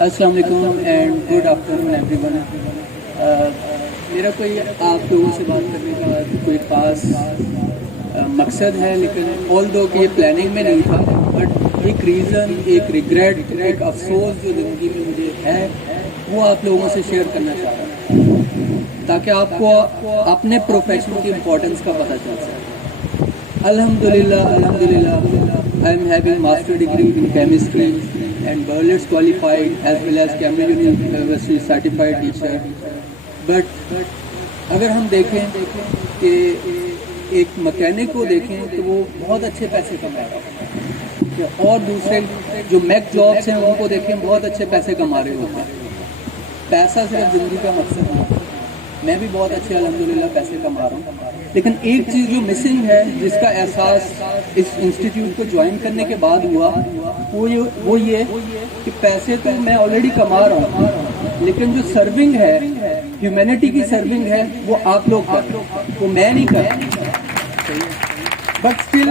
السلام علیکم and good afternoon every one. میرا کوئی آپ لوگوں سے بات کرنے کا کوئی خاص مقصد ہے، لیکن آل دو کہ یہ پلاننگ میں نہیں تھا، بٹ ایک ریزن، ایک ریگریٹ، ایک افسوس جو زندگی میں مجھے ہے وہ آپ لوگوں سے شیئر کرنا چاہ رہا ہوں تاکہ آپ کو اپنے پروفیشن کی امپورٹنس کا پتہ چل سکے. الحمدللہ I am having master degree in chemistry and Berlitz qualified as well as Cambridge University certified teacher. But اگر ہم دیکھیں کہ ایک مکینک کو دیکھیں تو وہ بہت اچھے پیسے کما رہا ہے، اور دوسرے جو میک جابس ہیں ان کو دیکھیں بہت اچھے پیسے کما رہے ہوتے ہیں. پیسہ صرف زندگی کا مقصد نہیں. میں بھی بہت اچھے الحمدللہ پیسے کما رہا ہوں، لیکن ایک چیز جو مسنگ ہے جس کا احساس اس انسٹیٹیوٹ کو جوائن کرنے کے بعد ہوا وہ یہ کہ پیسے تو میں آلریڈی کما رہا ہوں، لیکن جو سرونگ ہے، ہیومینٹی کی سرونگ ہے، وہ آپ لوگ کر، وہ میں نہیں کر رہا. But still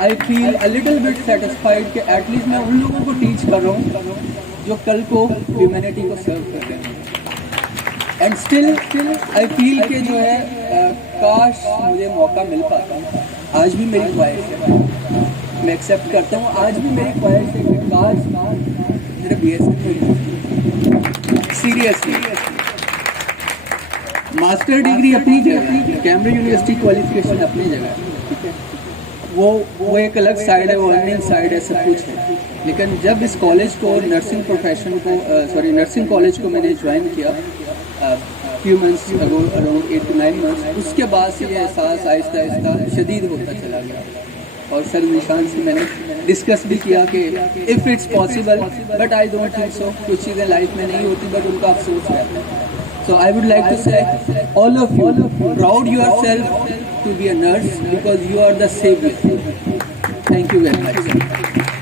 I feel a little bit satisfied کہ ایٹ لیسٹ میں ان لوگوں کو ٹیچ کر رہا ہوں جو کل کو ہیومینٹی کو سرو کرتے ہیں. اینڈ اسٹل آئی فیل کہ جو ہے کاش مجھے موقع مل پاتا. آج بھی میری خواہش ہے، میں ایکسیپٹ کرتا ہوں، آج بھی میری خواہش ہے کہ کاش میرے B S C seriously master degree اپنی جگہ، کیمبرج یونیورسٹی کوالیفکیشن اپنی جگہ، ٹھیک ہے، وہ ایک الگ سائڈ ہے، وہ ارننگ سائڈ ہے، سب کچھ ہے. لیکن جب اس کالج کو نرسنگ پروفیشن کو نرسنگ کالج کو میں نے جوائن کیا few months ago, around 8 to 9 months, اس کے بعد سے یہ احساس آہستہ آہستہ شدید ہوتا چلا گیا. اور سر نشان سے میں نے ڈسکس بھی کیا کہ if it's possible, but I don't think so. کچھ چیزیں لائف میں نہیں ہوتی بٹ ان کا افسوس ہے. So I would like to say all of you proud yourself to be a nurse because you are the savior. Thank you very much.